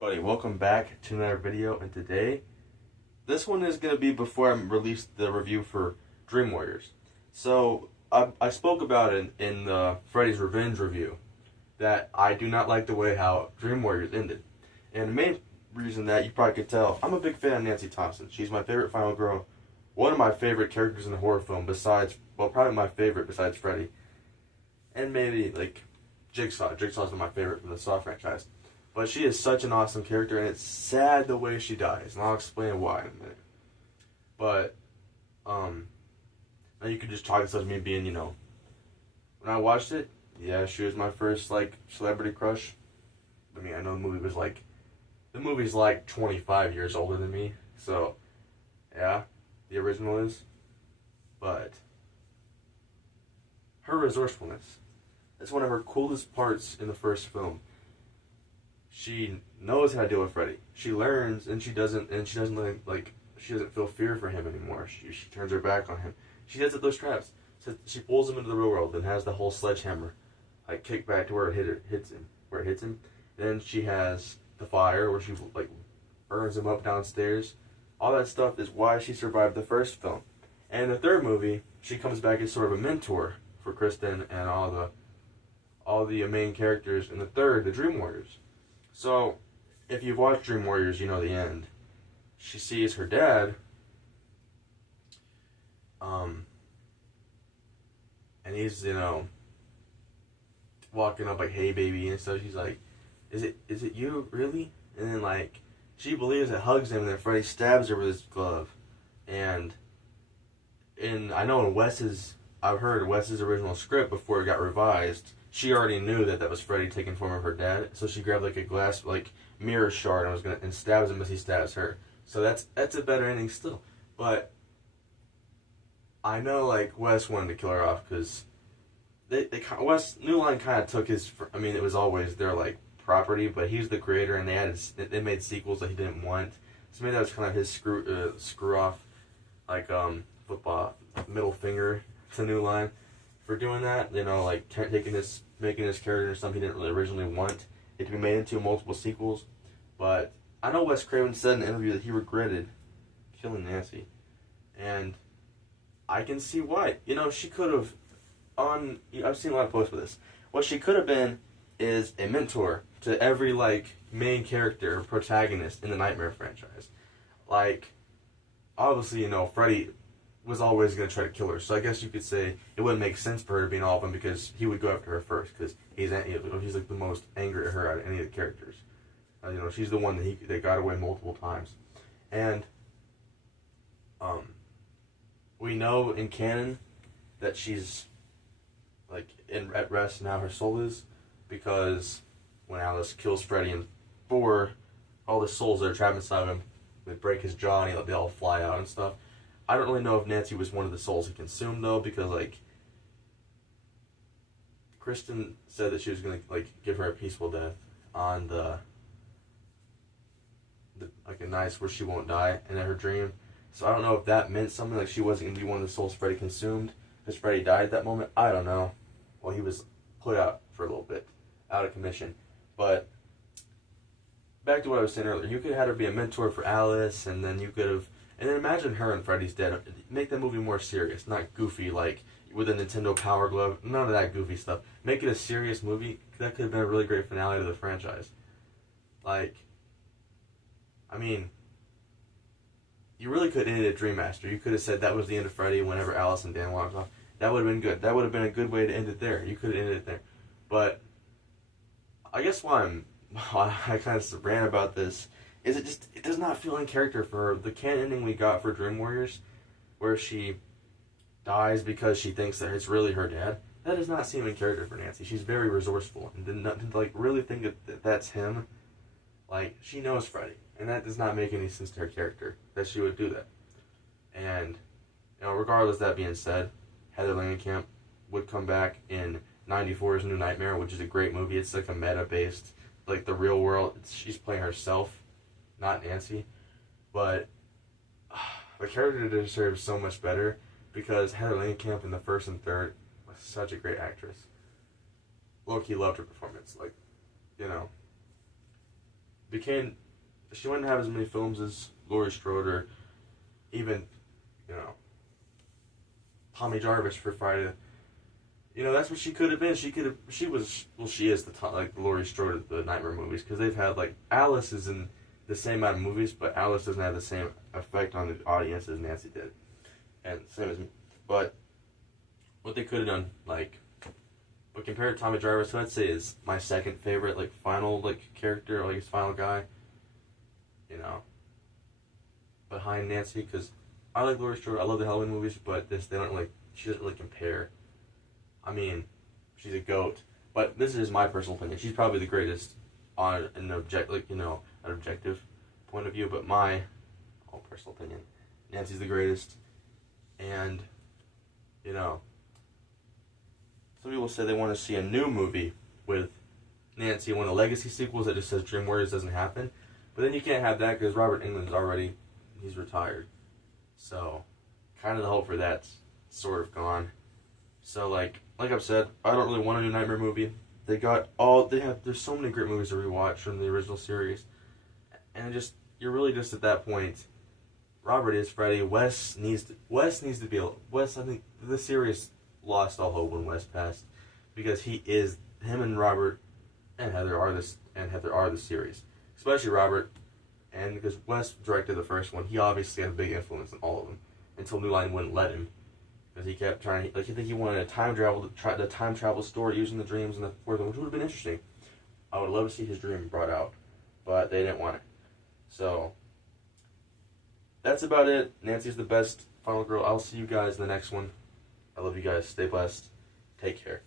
Buddy, welcome back to another video, and today, this one is going to be before I release the review for Dream Warriors. So, I spoke about it in the Freddy's Revenge review, that I do not like the way how Dream Warriors ended. And the main reason that you probably could tell, I'm a big fan of Nancy Thompson. She's my favorite Final Girl, one of my favorite characters in a horror film besides, well, probably my favorite besides Freddy. And maybe, like, Jigsaw. Jigsaw's my favorite from the Saw franchise. But she is such an awesome character, and it's sad the way she dies, and I'll explain why in a minute. But, now you could just talk this as me being, when I watched it, yeah, she was my first, like, celebrity crush. I mean, I know the movie's like 25 years older than me, so, yeah, the original is. But, her resourcefulness, that's one of her coolest parts in the first film. She knows how to deal with Freddy. She learns, and she doesn't she doesn't feel fear for him anymore. She turns her back on him. She sets up those traps. So she pulls him into the real world, and has the whole sledgehammer, like, kick back to where it hits him. Then she has the fire, where she, like, burns him up downstairs. All that stuff is why she survived the first film. And in the third movie, she comes back as sort of a mentor for Kristen and all the main characters in the Dream Warriors. So, if you've watched Dream Warriors, you know the end. She sees her dad, and he's, walking up like, "Hey, baby," and stuff. She's like, is it you, really? And then, like, she believes it, hugs him, and then Freddy stabs her with his glove. And I know I've heard Wes's original script before it got revised, she already knew that was Freddy taking form of her dad, so she grabbed, like, a glass, like, mirror shard and stabs him as he stabs her. So that's a better ending still. But I know, like, Wes wanted to kill her off because New Line kind of took his. I mean, it was always their, like, property, but he's the creator, and they made sequels that he didn't want. So maybe that was kind of his screw off, like, football middle finger to New Line for doing that, like, making this character something he didn't really originally want it to be made into multiple sequels. But I know Wes Craven said in an interview that he regretted killing Nancy, and I can see why. She could have, I've seen a lot of posts with this. What she could have been is a mentor to every, like, main character or protagonist in the Nightmare franchise. Like, obviously, Freddy was always going to try to kill her. So I guess you could say it wouldn't make sense for her to be in all of them because he would go after her first because he's like the most angry at her out of any of the characters. She's the one that got away multiple times, and we know in canon that she's, like, at rest now. Her soul is, because when Alice kills Freddy in 4, all the souls that are trapped inside of him, they break his jaw and they all fly out and stuff. I don't really know if Nancy was one of the souls he consumed, though, because, like, Kristen said that she was going to, like, give her a peaceful death on the like, a nice where she won't die in her dream. So I don't know if that meant something, like she wasn't going to be one of the souls Freddy consumed because Freddy died at that moment. I don't know. Well, he was put out for a little bit, out of commission. But back to what I was saying earlier, you could have had her be a mentor for Alice, and then imagine her and Freddy's dead. Make the movie more serious, not goofy, like with a Nintendo Power Glove. None of that goofy stuff. Make it a serious movie. That could have been a really great finale to the franchise. Like, I mean, you really could end it at Dream Master. You could have said that was the end of Freddy whenever Alice and Dan walked off. That would have been good. That would have been a good way to end it there. You could have ended it there. But I guess why I kind of ran about this is it does not feel in character for her. The canon ending we got for Dream Warriors, where she dies because she thinks that it's really her dad, that does not seem in character for Nancy. She's very resourceful, and didn't, like, really think that that's him. Like, she knows Freddy, and that does not make any sense to her character that she would do that. And, regardless of that being said, Heather Langenkamp would come back in '94's New Nightmare, which is a great movie. It's like a meta-based, like, the real world. She's playing herself, not Nancy. But the character deserves so much better because Heather Langenkamp in the first and third was such a great actress. Low-key loved her performance. Like, became, she wouldn't have as many films as Laurie Strode or even, you know, Tommy Jarvis for Friday. You know, that's what she could have been. She is like Laurie Strode of the Nightmare movies, because they've had, like, Alice is in the same amount of movies, but Alice doesn't have the same effect on the audience as Nancy did. And same as me. But what they could have done, like, but compared to Tommy Jarvis, who I'd say is my second favorite, like, final, like, character, like, his final guy, you know, behind Nancy, because I like Laurie Strode, I love the Halloween movies, but they don't, like, she doesn't really compare. I mean, she's a goat, but this is my personal opinion. She's probably the greatest on an objective point of view, but my own personal opinion, Nancy's the greatest. And, you know, some people say they want to see a new movie with Nancy, one of the legacy sequels that just says Dream Warriors doesn't happen. But then you can't have that because Robert Englund's he's retired. So, kind of the hope for that's sort of gone. So, like I've said, I don't really want a new Nightmare movie. There's so many great movies to rewatch from the original series. And you're really just at that point. Robert is Freddy. Wes needs to be. I think the series lost all hope when Wes passed, because him and Robert and Heather are the series, especially Robert, and because Wes directed the first one, he obviously had a big influence on all of them until New Line wouldn't let him, because he kept trying. Like, I think he wanted a time travel story using the dreams in the fourth one, which would have been interesting. I would love to see his dream brought out, but they didn't want it. So that's about it. Nancy's the best final girl. I'll see you guys in the next one. I love you guys. Stay blessed. Take care.